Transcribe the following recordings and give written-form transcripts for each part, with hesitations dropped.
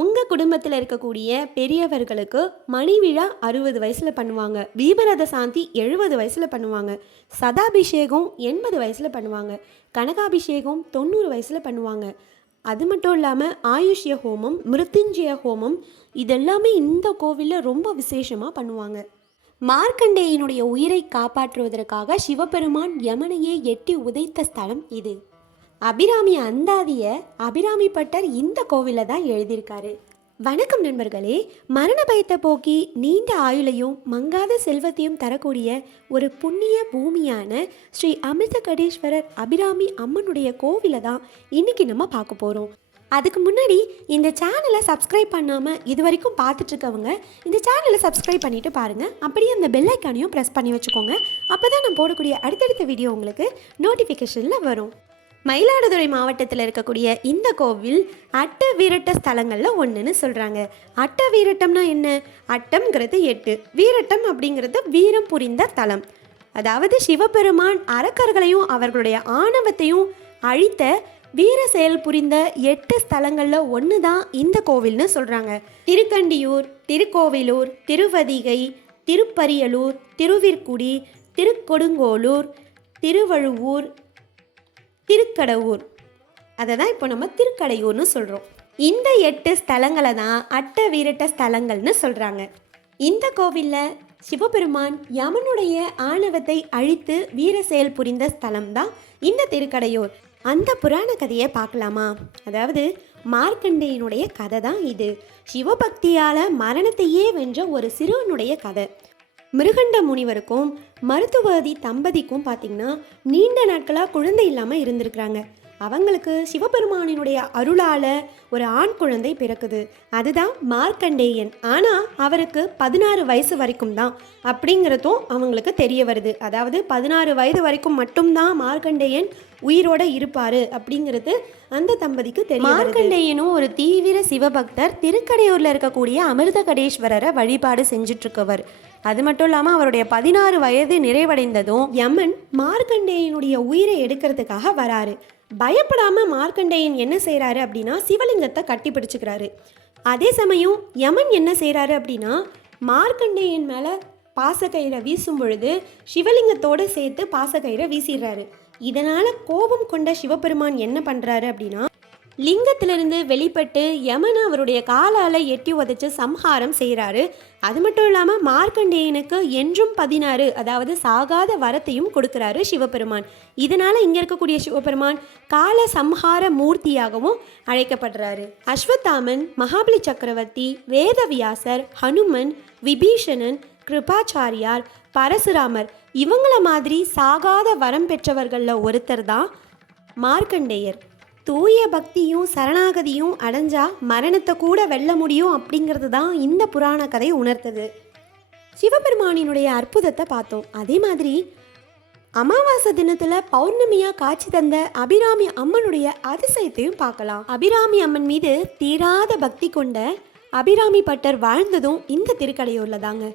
உங்கள் குடும்பத்தில் இருக்கக்கூடிய பெரியவர்களுக்கு மணி விழா 60 வயசில் பண்ணுவாங்க. வீபரத சாந்தி 70 வயசில் பண்ணுவாங்க. சதாபிஷேகம் 80 வயசில் பண்ணுவாங்க. கனகாபிஷேகம் 90 வயசில் பண்ணுவாங்க. அது மட்டும் இல்லாமல் ஆயுஷ்ய ஹோமம், மிருத்யுஞ்சய ஹோமம் இதெல்லாமே இந்த கோவிலில் ரொம்ப விசேஷமாக பண்ணுவாங்க. மார்க்கண்டேயனுடைய உயிரை காப்பாற்றுவதற்காக சிவபெருமான் யமனையே எட்டி உதைத்த ஸ்தலம் இது. அபிராமி அந்தாதிய அபிராமி பட்டர் இந்த கோவிலில் தான் எழுதியிருக்காரு. வணக்கம் நண்பர்களே. மரண பயத்தை போக்கி நீண்ட ஆயுளையும் மங்காத செல்வத்தையும் தரக்கூடிய ஒரு புண்ணிய பூமியான ஸ்ரீ அமிர்தகடேஸ்வரர் அபிராமி அம்மனுடைய கோவிலை தான் இன்னைக்கு நம்ம பார்க்க போகிறோம். அதுக்கு முன்னாடி இந்த சேனலை சப்ஸ்கிரைப் பண்ணாமல் இது வரைக்கும் பார்த்துட்ருக்கவங்க இந்த சேனலை சப்ஸ்கிரைப் பண்ணிவிட்டு பாருங்கள். அப்படியே அந்த பெல் ஐக்கானையும் ப்ரெஸ் பண்ணி வச்சுக்கோங்க. அப்போ தான் நான் போடக்கூடிய அடுத்தடுத்த வீடியோ உங்களுக்கு நோட்டிஃபிகேஷனில் வரும். மயிலாடுதுறை மாவட்டத்தில் இருக்கக்கூடிய இந்த கோவில் அட்ட வீரட்ட ஸ்தலங்களில் ஒன்றுன்னு சொல்கிறாங்க. அட்ட வீரட்டம்னா என்ன? அட்டம்ங்கிறது 8, வீரட்டம் அப்படிங்கிறது வீரம் புரிந்த தலம். அதாவது சிவபெருமான் அரக்கர்களையும் அவர்களுடைய ஆணவத்தையும் அழித்த வீர செயல் புரிந்த 8 ஸ்தலங்களில் ஒன்று தான் இந்த கோவில்னு சொல்கிறாங்க. திருக்கண்டியூர், திருக்கோவிலூர், திருவதிகை, திருப்பரியலூர், திருவிற்குடி, திருக்கொடுங்கோலூர், திருவழுவூர், திருக்கடவூர். அதை தான் இப்போ நம்ம திருக்கடையூர்னு சொல்கிறோம். இந்த 8 ஸ்தலங்களை தான் அட்ட வீரட்ட ஸ்தலங்கள்னு சொல்கிறாங்க. இந்த கோவிலில் சிவபெருமான் யமனுடைய ஆணவத்தை அழித்து வீர செயல் புரிந்த ஸ்தலம் தான் இந்த திருக்கடையூர். அந்த புராண கதையை பார்க்கலாமா? அதாவது மார்க்கண்டேயனுடைய கதை தான் இது. சிவபக்தியால் மரணத்தையே வென்ற ஒரு சிறுவனுடைய கதை. மிருகண்ட முனிவருக்கும் மருத்துவதி தம்பதிக்கும் பார்த்திங்கன்னா நீண்ட நாட்களாக குழந்தை இல்லாமல் இருந்திருக்கிறாங்க. அவங்களுக்கு சிவபெருமானினுடைய அருளால் ஒரு ஆண் குழந்தை பிறக்குது. அதுதான் மார்க்கண்டேயன். ஆனால் அவருக்கு 16 வயசு வரைக்கும் தான் அப்படிங்கிறதும் அவங்களுக்கு தெரிய வருது. அதாவது 16 வயது வரைக்கும் மட்டும்தான் மார்க்கண்டேயன் உயிரோடு இருப்பார் அப்படிங்கிறது அந்த தம்பதிக்கு தெரியும். மார்க்கண்டேயனும் ஒரு தீவிர சிவபக்தர். திருக்கடையூரில் இருக்கக்கூடிய அமிர்தகடேஸ்வரரை வழிபாடு செஞ்சிட்ருக்கவர். அது மட்டும் இல்லாமல் அவருடைய 16 வயது நிறைவடைந்ததும் யமன் மார்க்கண்டேயனுடைய உயிரை எடுக்கிறதுக்காக வராரு. பயப்படாமல் மார்க்கண்டேயன் என்ன செய்கிறாரு அப்படின்னா சிவலிங்கத்தை கட்டி பிடிச்சிக்கிறாரு. அதே சமயம் யமன் என்ன செய்கிறாரு அப்படின்னா மார்க்கண்டேயன் மேலே பாசக்கயிறை வீசும் பொழுது சிவலிங்கத்தோடு சேர்த்து பாசக்கயிறை வீசிடுறாரு. இதனால் கோபம் கொண்ட சிவபெருமான் என்ன பண்ணுறாரு அப்படின்னா லிங்கத்திலிருந்து வெளிப்பட்டு யமனை அவருடைய காலால் எட்டி உதைச்சு சம்ஹாரம் செய்கிறாரு. அது மட்டும் இல்லாமல் மார்க்கண்டேயனுக்கு என்றும் 16 அதாவது சாகாத வரத்தையும் கொடுக்குறாரு சிவபெருமான். இதனால் இங்கே இருக்கக்கூடிய சிவபெருமான் கால சம்ஹார மூர்த்தியாகவும் அழைக்கப்படுறாரு. அஸ்வத்தாமன், மகாபலி சக்கரவர்த்தி, வேதவியாசர், ஹனுமன், விபீஷணன், கிருபாச்சாரியார், பரசுராமர் இவங்கள மாதிரி சாகாத வரம் பெற்றவர்களில் ஒருத்தர் தான் மார்க்கண்டேயர். தூய பக்தியும் சரணாகதியும் அடைஞ்சா மரணத்தை கூட வெல்ல முடியும் அப்படிங்கிறது தான் இந்த புராண கதை உணர்த்தது. சிவபெருமானினுடைய அற்புதத்தை பார்த்தோம். அதே மாதிரி அமாவாசை தினத்தில் பௌர்ணமியாக காட்சி தந்த அபிராமி அம்மனுடைய அதிசயத்தையும் பார்க்கலாம். அபிராமி அம்மன் மீது தீராத பக்தி கொண்ட அபிராமி பட்டர் வாழ்ந்ததும் இந்த திருக்கடையூரில் தாங்க.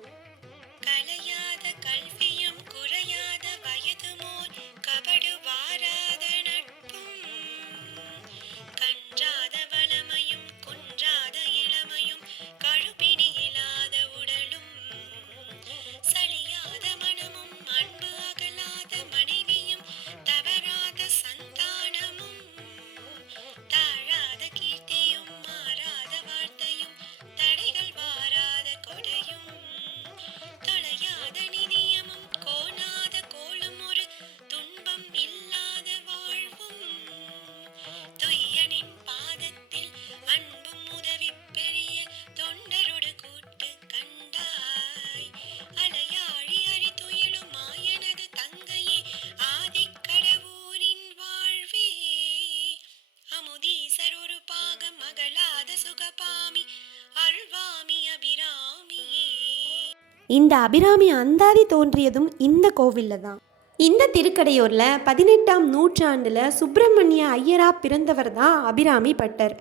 இந்த அபிராமி அந்தாதி தோன்றியதும் இந்த கோவிலில் தான். இந்த திருக்கடையூரில் 18ஆம் நூற்றாண்டில் சுப்பிரமணிய ஐயரா பிறந்தவர் தான் அபிராமி பட்டர்.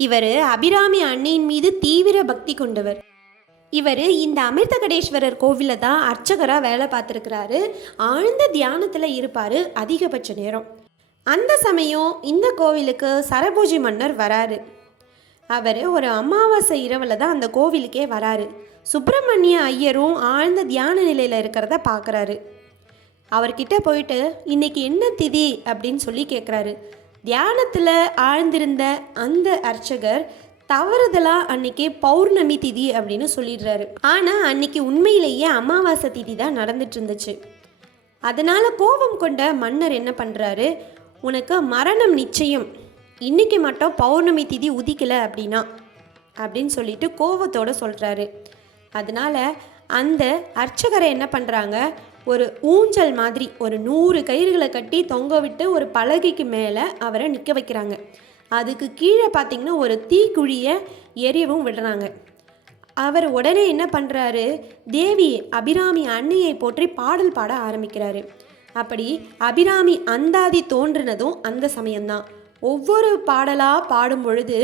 இவர் அபிராமி அன்னையின் மீது தீவிர பக்தி கொண்டவர். இவர் இந்த அமிர்தகடேஸ்வரர் கோவிலில் தான் அர்ச்சகராக வேலை பார்த்துருக்கிறாரு. ஆழ்ந்த தியானத்தில் இருப்பார் அதிகபட்ச நேரம். அந்த சமயம் இந்த கோவிலுக்கு சரபோஜி மன்னர் வராரு. அவர் ஒரு அமாவாசை இரவில் தான் அந்த கோவிலுக்கே வராரு. சுப்பிரமணிய ஐயரும் ஆழ்ந்த தியான நிலையில் இருக்கிறத பார்க்குறாரு. அவர்கிட்ட போயிட்டு இன்னைக்கு என்ன திதி அப்படின்னு சொல்லி கேட்குறாரு. தியானத்தில் ஆழ்ந்திருந்த அந்த அர்ச்சகர் தவறுதலாக அன்னைக்கு பௌர்ணமி திதி அப்படின்னு சொல்லிடுறாரு. ஆனால் அன்னைக்கு உண்மையிலேயே அமாவாசை திதி தான் நடந்துட்டு இருந்துச்சு. அதனால் கோபம் கொண்ட மன்னர் என்ன பண்ணுறாரு, உனக்கு மரணம் நிச்சயம், இன்னைக்கு மட்டும் பௌர்ணமி திதி உதிக்கலை அப்படின்னா அப்படின்னு சொல்லிட்டு கோபத்தோடு சொல்கிறாரு. அதனால் அந்த அர்ச்சகரை என்ன பண்ணுறாங்க, ஒரு ஊஞ்சல் மாதிரி ஒரு 100 கயிறுகளை கட்டி தொங்க விட்டு ஒரு பலகைக்கு மேலே அவரை நிற்க வைக்கிறாங்க. அதுக்கு கீழே பார்த்திங்கன்னா ஒரு தீக்குழியை எரியவும் விடுறாங்க. அவர் உடனே என்ன பண்ணுறாரு, தேவி அபிராமி அன்னையை போற்றி பாடல் பாட ஆரம்பிக்கிறாரு. அப்படி அபிராமி அந்தாதி தோன்றினதும் அந்த சமயம்தான். ஒவ்வொரு பாடலாக பாடும் பொழுது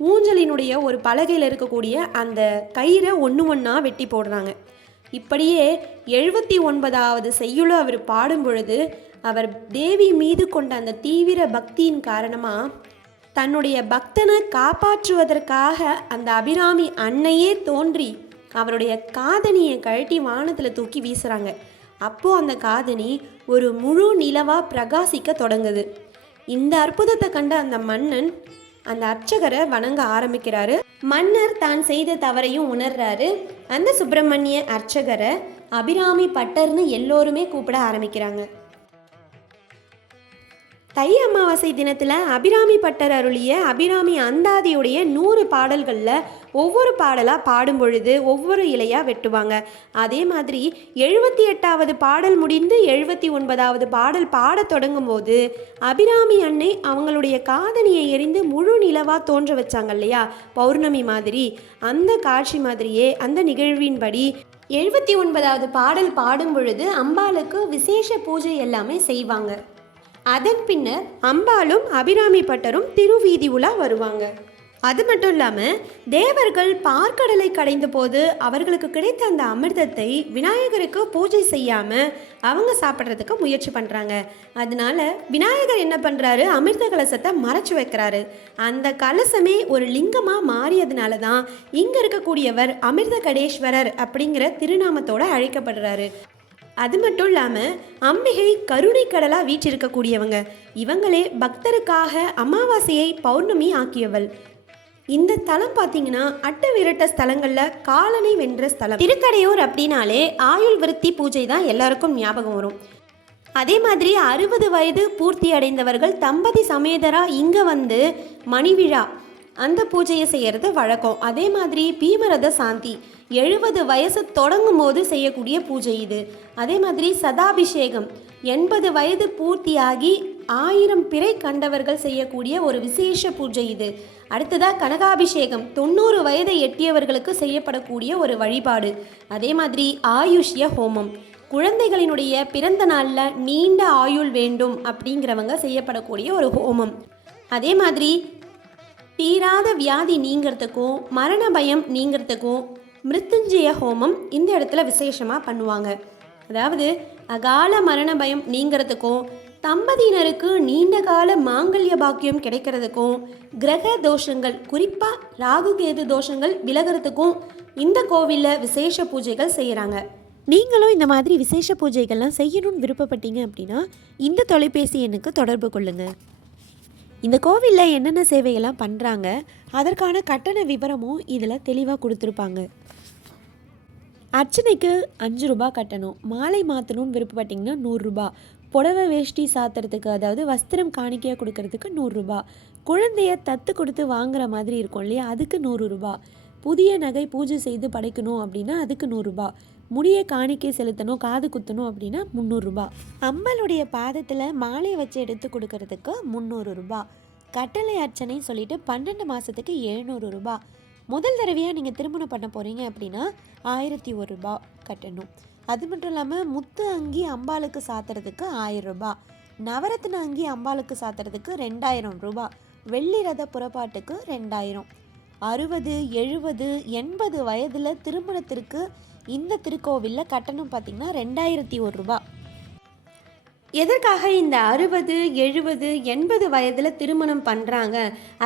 ஊஞ்சலினுடைய ஒரு பலகையில் இருக்கக்கூடிய அந்த கயிறை ஒன்று ஒன்றா வெட்டி போடுறாங்க. இப்படியே 79வது செய்யுளை அவர் பாடும் பொழுது அவர் தேவி மீது கொண்ட அந்த தீவிர பக்தியின் காரணமாக தன்னுடைய பக்தனை காப்பாற்றுவதற்காக அந்த அபிராமி அன்னையே தோன்றி அவருடைய காதணியை கழட்டி வானத்தில் தூக்கி வீசுகிறாங்க. அப்போது அந்த காதணி ஒரு முழு நிலவாக பிரகாசிக்க தொடங்குது. இந்த அற்புதத்தை கண்ட அந்த மன்னன் அந்த அர்ச்சகரை வணங்க ஆரம்பிக்கிறாரு. மன்னர் தான் செய்த தவறையும் உணர்றாரு. அந்த சுப்பிரமணிய அர்ச்சகரை அபிராமி பட்டர்னு எல்லோருமே கூப்பிட ஆரம்பிக்கிறாங்க. தை அமாவாசை தினத்தில் அபிராமி பட்டர் அருளிய அபிராமி அந்தாதியுடைய 100 பாடல்களில் ஒவ்வொரு பாடலாக பாடும் பொழுது ஒவ்வொரு இலையாக வெட்டுவாங்க. அதே மாதிரி 78வது பாடல் முடிந்து 79வது பாடல் பாட தொடங்கும் போது அபிராமி அன்னை அவங்களுடைய காதணியை எரிந்து முழு நிலவாக தோன்ற வச்சாங்க இல்லையா, பௌர்ணமி மாதிரி. அந்த காட்சி மாதிரியே அந்த நிகழ்வின்படி 79வது பாடல் பாடும் பொழுது அம்பாளுக்கு விசேஷ பூஜை எல்லாமே செய்வாங்க. அதன் பின்னர் அம்பாலும் அபிராமி பட்டரும் திருவீதி உலா வருவாங்க. அது மட்டும் இல்லாமல் தேவர்கள் பார்க்கடலை கடைந்த போது அவர்களுக்கு கிடைத்த அந்த அமிர்தத்தை விநாயகருக்கு பூஜை செய்யாமல் அவங்க சாப்பிட்றதுக்கு முயற்சி பண்ணுறாங்க. அதனால விநாயகர் என்ன பண்ணுறாரு, அமிர்த கலசத்தை மறைச்சு வைக்கிறாரு. அந்த கலசமே ஒரு லிங்கமாக மாறியதுனால தான் இங்கே இருக்கக்கூடியவர் அமிர்த கடேஸ்வரர் அப்படிங்கிற திருநாமத்தோடு அழைக்கப்படுறாரு. அது மட்டும் இல்லாமல் அம்பிகை கருணை கடலாக வீற்றிருக்கக்கூடியவங்க. இவங்களே பக்தருக்காக அமாவாசையை பௌர்ணமி ஆக்கியவள். இந்த தலம் பார்த்தீங்கன்னா அட்டவிரட்ட ஸ்தலங்களில் காலனை வென்ற ஸ்தலம். திருக்கடையூர் அப்படின்னாலே ஆயுள் விருத்தி பூஜை தான் எல்லாருக்கும் ஞாபகம் வரும். அதே மாதிரி 60 வயது பூர்த்தி அடைந்தவர்கள் தம்பதி சமேதராக இங்கே வந்து மணிவிழா அந்த பூஜையை செய்கிறது வழக்கம். அதே மாதிரி பீமரத சாந்தி 70 வயசு தொடங்கும் போது செய்யக்கூடிய பூஜை இது. அதே மாதிரி சதாபிஷேகம் 80 வயது பூர்த்தியாகி 1000 பிறை கண்டவர்கள் செய்யக்கூடிய ஒரு விசேஷ பூஜை இது. அடுத்ததாக கனகாபிஷேகம் 90 வயதை எட்டியவர்களுக்கு செய்யப்படக்கூடிய ஒரு வழிபாடு. அதே மாதிரி ஆயுஷ்ய ஹோமம், குழந்தைகளினுடைய பிறந்த நாளில் நீண்ட ஆயுள் வேண்டும் அப்படிங்கிறவங்க செய்யப்படக்கூடிய ஒரு ஹோமம். அதே மாதிரி தீராத வியாதி நீங்கிறதுக்கும் மரண பயம் நீங்கிறதுக்கும் மிருத்யுஞ்சய ஹோமம் இந்த இடத்துல விசேஷமாக பண்ணுவாங்க. அதாவது அகால மரண பயம் நீங்கிறதுக்கும் தம்பதியினருக்கு நீண்ட கால மாங்கல்ய பாக்கியம் கிடைக்கிறதுக்கும் கிரக தோஷங்கள் குறிப்பாக ராகு கேது தோஷங்கள் விலகிறதுக்கும் இந்த கோவிலில் விசேஷ பூஜைகள் செய்கிறாங்க. நீங்களும் இந்த மாதிரி விசேஷ பூஜைகள்லாம் செய்யணும்னு விருப்பப்பட்டீங்க அப்படின்னா இந்த தொலைபேசி எண்ணுக்கு தொடர்பு கொள்ளுங்கள். இந்த கோவிலில் என்னென்ன சேவைகள்லாம் பண்ணுறாங்க அதற்கான கட்டண விவரமும் இதில் தெளிவாக கொடுத்துருப்பாங்க. அர்ச்சனைக்கு 5 ரூபா கட்டணும். மாலை மாற்றணும்னு விருப்பப்பட்டிங்கன்னா 100 ரூபா. புடவை வேஷ்டி சாத்துறதுக்கு அதாவது வஸ்திரம் காணிக்கையாக கொடுக்கறதுக்கு 100 ரூபா. குழந்தைய தத்து கொடுத்து வாங்குற மாதிரி இருக்கும் இல்லையா, அதுக்கு 100 ரூபா. புதிய நகை பூஜை செய்து படைக்கணும் அப்படின்னா அதுக்கு 100 ரூபா. முடியை காணிக்கை செலுத்தணும், காது குத்தணும் அப்படின்னா 300 ரூபா. அம்பளுடைய பாதத்தில் மாலை வச்சு எடுத்து கொடுக்கறதுக்கு 300 ரூபா. கட்டளை அர்ச்சனை சொல்லிட்டு 12 மாதத்துக்கு 700 ரூபா. முதல் தடவையாக நீங்கள் திருமணம் பண்ண போகிறீங்க அப்படின்னா 1001 ரூபா கட்டணும். அது மட்டும் இல்லாமல் முத்து அங்கி அம்பாளுக்கு சாத்துறதுக்கு 1000 ரூபா. நவரத்ன அங்கி அம்பாளுக்கு சாத்துறதுக்கு 2000 ரூபா. வெள்ளி ரத புறப்பாட்டுக்கு 2000. 60, 70, 80 வயதில் திருமணத்திற்கு இந்த திருக்கோவிலில் கட்டணம் பார்த்திங்கன்னா 2001 ரூபா. எதற்காக இந்த 60, 70, 80 வயதில் திருமணம் பண்ணுறாங்க,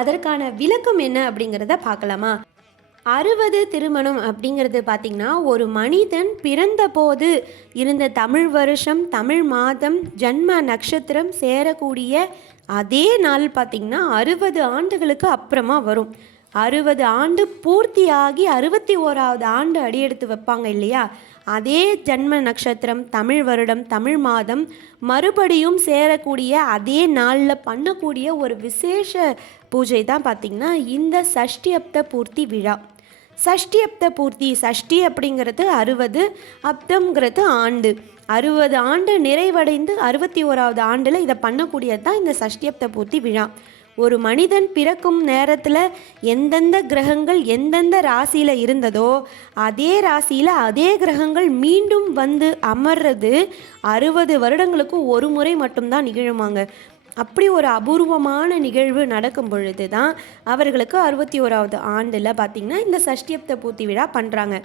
அதற்கான விளக்கம் என்ன அப்படிங்கிறத பார்க்கலாமா? 60 திருமணம் அப்படிங்கிறது பார்த்திங்கன்னா, ஒரு மனிதன் பிறந்தபோது இருந்த தமிழ் வருஷம், தமிழ் மாதம், ஜன்ம நட்சத்திரம் சேரக்கூடிய அதே நாள் பார்த்திங்கன்னா 60 ஆண்டுகளுக்கு அப்புறமா வரும். 60 ஆண்டு பூர்த்தியாகி 61வது ஆண்டு அடியெடுத்து வைப்பாங்க இல்லையா, அதே ஜன்ம நட்சத்திரம், தமிழ் வருடம், தமிழ் மாதம் மறுபடியும் சேரக்கூடிய அதே நாளில் பண்ணக்கூடிய ஒரு விசேஷ பூஜை தான் பார்த்திங்கன்னா இந்த சஷ்டியப்த பூர்த்தி விழா. சஷ்டியப்த பூர்த்தி, சஷ்டி அப்படிங்கிறது 60, அப்தம்ங்கிறது ஆண்டு. 60 ஆண்டு நிறைவடைந்து 61வது ஆண்டில் இதை பண்ணக்கூடியது தான் இந்த சஷ்டியப்த பூர்த்தி விழா. ஒரு மனிதன் பிறக்கும் நேரத்தில் எந்தெந்த கிரகங்கள் எந்தெந்த ராசியில் இருந்ததோ அதே ராசியில் அதே கிரகங்கள் மீண்டும் வந்து அமர்றது 60 வருடங்களுக்கு ஒரு முறை மட்டும்தான் நிகழுமாங்க. அப்படி ஒரு அபூர்வமான நிகழ்வு நடக்கும் பொழுது தான் அவர்களுக்கு 61வது ஆண்டில் பார்த்திங்கன்னா இந்த சஷ்டியப்த பூர்த்தி விழா பண்ணுறாங்க.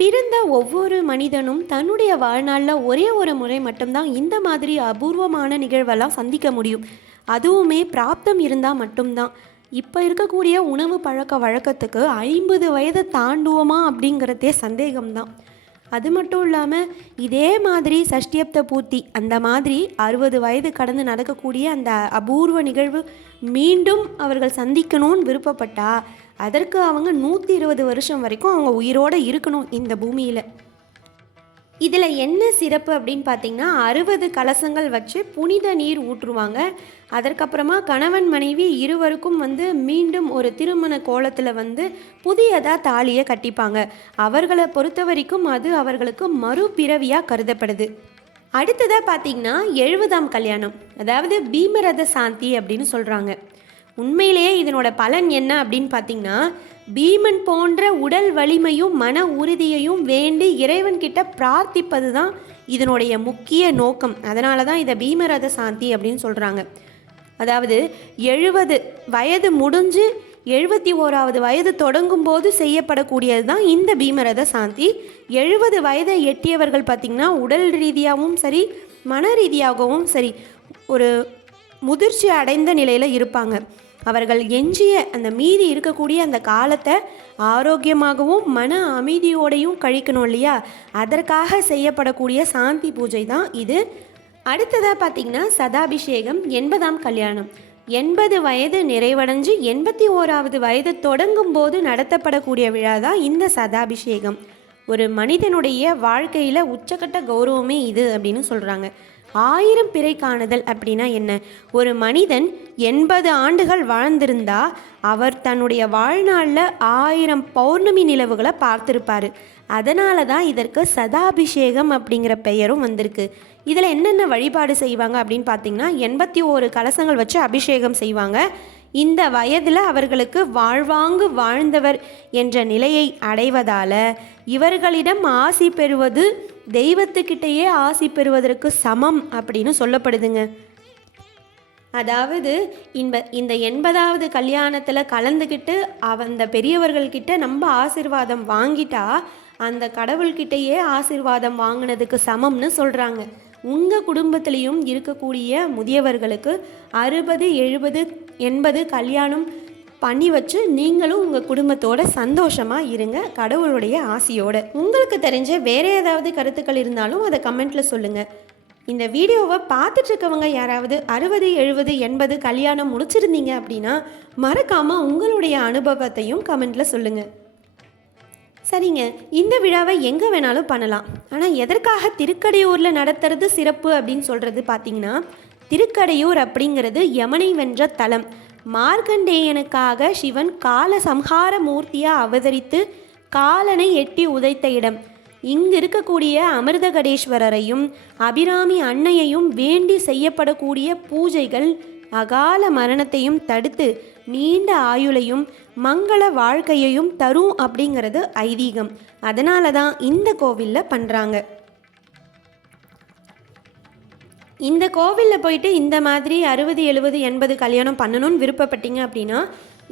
பிறந்த ஒவ்வொரு மனிதனும் தன்னுடைய வாழ்நாளில் ஒரே ஒரு முறை மட்டும்தான் இந்த மாதிரி அபூர்வமான நிகழ்வெல்லாம் சந்திக்க முடியும். அதுவுமே பிராப்தம் இருந்தால் மட்டும்தான். இப்போ இருக்கக்கூடிய உணவு பழக்க வழக்கத்துக்கு 50 வயதை தாண்டுவோமா அப்படிங்கிறதே சந்தேகம்தான். அது மட்டும் இல்லாமல் இதே மாதிரி சஷ்டியப்த பூர்த்தி அந்த மாதிரி 60 வயது கடந்து நடக்கக்கூடிய அந்த அபூர்வ நிகழ்வு மீண்டும் அவர்கள் சந்திக்கணும்னு விருப்பப்பட்டா அதற்கு அவங்க 120 வருஷம் வரைக்கும் அவங்க உயிரோடு இருக்கணும் இந்த பூமியில். இதில் என்ன சிறப்பு அப்படின்னு பார்த்திங்கன்னா, 60 கலசங்கள் வச்சு புனித நீர் ஊற்றுவாங்க. அதற்கப்புறமா கணவன் மனைவி இருவருக்கும் மீண்டும் ஒரு திருமண கோலத்தில் புதியதாக தாலியை கட்டிப்பாங்க. அவர்களை பொறுத்த வரைக்கும் அது அவர்களுக்கு மறுபிறவியாக கருதப்படுது. அடுத்ததாக பார்த்திங்கன்னா 70ஆம் கல்யாணம், அதாவது பீமரத சாந்தி அப்படின்னு சொல்கிறாங்க. உண்மையிலேயே இதனோட பலன் என்ன அப்படின்னு பார்த்திங்கன்னா, பீமன் போன்ற உடல் வலிமையும் மன உறுதியையும் வேண்டி இறைவன்கிட்ட பிரார்த்திப்பது தான் இதனுடைய முக்கிய நோக்கம். அதனால தான் இதை பீமரத சாந்தி அப்படின்னு சொல்கிறாங்க. அதாவது 70 வயது முடிஞ்சு 71வது வயது தொடங்கும் போது செய்யப்படக்கூடியது தான் இந்த பீமரத சாந்தி. 70 வயதை எட்டியவர்கள் பார்த்திங்கன்னா உடல் ரீதியாகவும் சரி மன ரீதியாகவும் சரி ஒரு முதிர்ச்சி அடைந்த நிலையில் இருப்பாங்க. அவர்கள் எஞ்சிய அந்த மீதி இருக்கக்கூடிய அந்த காலத்தை ஆரோக்கியமாகவும் மன அமைதியோடையும் கழிக்கணும் இல்லையா, அதற்காக செய்யப்படக்கூடிய சாந்தி பூஜை தான் இது. அடுத்ததாக பார்த்திங்கன்னா சதாபிஷேகம், 80ஆம் கல்யாணம். 80 வயது நிறைவடைஞ்சு 81வது வயது தொடங்கும் போது நடத்தப்படக்கூடிய விழா தான் இந்த சதாபிஷேகம். ஒரு மனிதனுடைய வாழ்க்கையில் உச்சக்கட்ட கௌரவமே இது அப்படின்னு சொல்கிறாங்க. 1000 பிறை காணுதல் அப்படின்னா என்ன? ஒரு மனிதன் 80 ஆண்டுகள் வாழ்ந்திருந்தா அவர் தன்னுடைய வாழ்நாளில் 1000 பௌர்ணமி நிலவுகளை பார்த்துருப்பார். அதனால தான் இதற்கு சதாபிஷேகம் அப்படிங்கிற பெயரும் வந்திருக்கு. இதில் என்னென்ன வழிபாடு செய்வாங்க அப்படின்னு பார்த்திங்கன்னா, 81 கலசங்கள் வச்சு அபிஷேகம் செய்வாங்க. இந்த வயதில் அவர்களுக்கு வாழ்வாங்கு வாழ்ந்தவர் என்ற நிலையை அடைவதால் இவர்களிடம் ஆசி பெறுவது தெய்வத்துக்கிட்டேயே ஆசி பெறுவதற்கு சமம் அப்படின்னு சொல்லப்படுதுங்க. அதாவது இந்த 80வது கல்யாணத்தில் கலந்துக்கிட்டு அந்த பெரியவர்கள்கிட்ட நம்ம ஆசீர்வாதம் வாங்கிட்டா அந்த கடவுள்கிட்டேயே ஆசீர்வாதம் வாங்கினதுக்கு சமம்னு சொல்கிறாங்க. உங்கள் குடும்பத்திலையும் இருக்கக்கூடிய முதியவர்களுக்கு 60, 70, 80 கல்யாணம் பண்ணி வச்சு நீங்களும் உங்கள் குடும்பத்தோட சந்தோஷமாக இருங்க, கடவுளுடைய ஆசையோடு. உங்களுக்கு தெரிஞ்ச வேறு ஏதாவது கருத்துக்கள் இருந்தாலும் அதை கமெண்ட்டில் சொல்லுங்கள். இந்த வீடியோவை பார்த்துட்ருக்கவங்க யாராவது 60, 70, 80 கல்யாணம் முடிச்சிருந்தீங்க அப்படின்னா மறக்காமல் உங்களுடைய அனுபவத்தையும் கமெண்ட்டில் சொல்லுங்கள். சரிங்க, இந்த விழாவை எங்கே வேணாலும் பண்ணலாம். ஆனால் எதற்காக திருக்கடையூரில் நடத்துறது சிறப்பு அப்படின்னு சொல்கிறது பார்த்திங்கன்னா, திருக்கடையூர் அப்படிங்கிறது யமனை வென்ற தலம். மார்க்கண்டேயனுக்காக சிவன் கால சம்ஹார மூர்த்தியாக அவதரித்து காலனை எட்டி உதைத்த இடம். இங்கு இருக்கக்கூடிய அமிர்தகடேஸ்வரரையும் அபிராமி அன்னையையும் வேண்டி செய்யப்படக்கூடிய பூஜைகள் அகால மரணத்தையும் தடுத்து நீண்ட ஆயுளையும் மங்கள வாழ்க்கையையும் தரும் அப்படிங்கிறது ஐதீகம். அதனால தான் இந்த கோவிலில் பண்ணுறாங்க. இந்த கோவிலில் போயிட்டு இந்த மாதிரி 60, 70, 80 கல்யாணம் பண்ணணும்னு விருப்பப்பட்டீங்க அப்படின்னா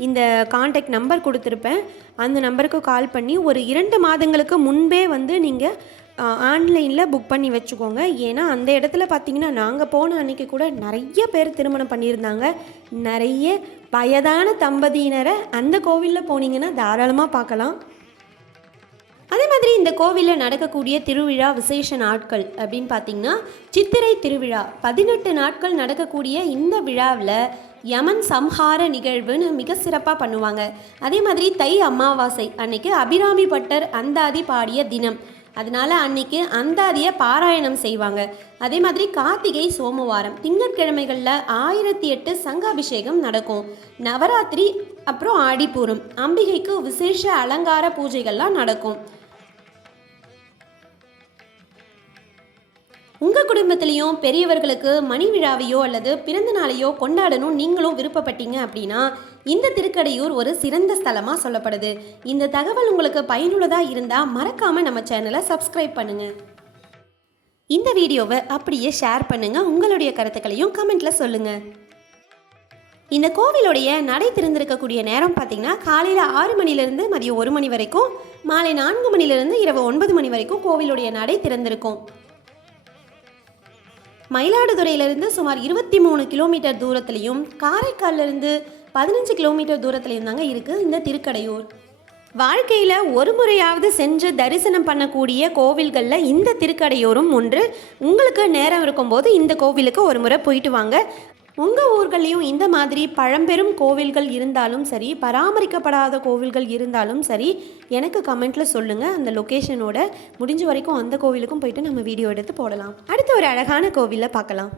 இந்த காண்டாக்ட் நம்பர் கொடுத்துருப்பேன். அந்த நம்பருக்கு கால் பண்ணி ஒரு 2 மாதங்களுக்கு முன்பே வந்து நீங்கள் ஆன்லைனில் புக் பண்ணி வச்சுக்கோங்க. ஏன்னா அந்த இடத்துல பார்த்திங்கன்னா நாங்கள் போன அன்றைக்கி கூட நிறைய பேர் திருமணம் பண்ணியிருந்தாங்க. நிறைய வயதான தம்பதியினரை அந்த கோவிலில் போனீங்கன்னா தாராளமாக பார்க்கலாம். அதே மாதிரி இந்த கோவிலில் நடக்கக்கூடிய திருவிழா விசேஷ நாட்கள் அப்படின்னு பார்த்திங்கன்னா சித்திரை திருவிழா 18 நாட்கள் நடக்கக்கூடிய இந்த விழாவில் யமன் சம்ஹார நிகழ்வுன்னு மிக சிறப்பாக பண்ணுவாங்க. அதே மாதிரி தை அமாவாசை அன்னைக்கு அபிராமி பட்டர் அந்தாதி பாடிய தினம், அதனால அன்னைக்கு அந்தாதியை பாராயணம் செய்வாங்க. அதே மாதிரி கார்த்திகை சோமவாரம் திங்கட்கிழமைகளில் 1008 சங்காபிஷேகம் நடக்கும். நவராத்திரி அப்புறம் ஆடிப்பூரம் அம்பிகைக்கு விசேஷ அலங்கார பூஜைகள்லாம் நடக்கும். உங்கள் குடும்பத்திலையும் பெரியவர்களுக்கு மணி விழாவையோ அல்லது பிறந்த நாளையோ கொண்டாடணும் நீங்களும் விருப்பப்பட்டீங்க அப்படின்னா இந்த திருக்கடையூர் ஒரு சிறந்த ஸ்தலமாக சொல்லப்படுது. இந்த தகவல் உங்களுக்கு பயனுள்ளதாக இருந்தால் மறக்காமல் நம்ம சேனலை சப்ஸ்கிரைப் பண்ணுங்கள். இந்த வீடியோவை அப்படியே ஷேர் பண்ணுங்கள். உங்களுடைய கருத்துக்களையும் கமெண்ட்டில் சொல்லுங்கள். இந்த கோவிலுடைய நடை திறந்திருக்கக்கூடிய நேரம் பார்த்திங்கன்னா காலையில் 6 மணிலேருந்து மதியம் 1 மணி வரைக்கும், மாலை 4 மணிலேருந்து இரவு 9 மணி வரைக்கும் கோவிலுடைய நடை திறந்திருக்கும். மயிலாடுதுறையிலிருந்து சுமார் 23 கிலோமீட்டர் தூரத்துலையும் காரைக்காலிலிருந்து 15 கிலோமீட்டர் தூரத்துலையும் தாங்க இருக்குது இந்த திருக்கடையூர். வாழ்க்கையில் ஒரு முறையாவது சென்று தரிசனம் பண்ணக்கூடிய கோவில்களில் இந்த திருக்கடையூரும் ஒன்று. உங்களுக்கு நேரம் இருக்கும்போது இந்த கோவிலுக்கு ஒரு முறை போயிட்டு வாங்க. உங்கள் ஊர்களையும் இந்த மாதிரி பழம்பெரும் கோவில்கள் இருந்தாலும் சரி, பராமரிக்கப்படாத கோவில்கள் இருந்தாலும் சரி, எனக்கு கமெண்ட்டில் சொல்லுங்கள். அந்த லொக்கேஷனோட முடிஞ்ச வரைக்கும் அந்த கோவிலுக்கும் போயிட்டு நம்ம வீடியோ எடுத்து போடலாம். அடுத்த ஒரு அழகான கோவிலில் பார்க்கலாம்.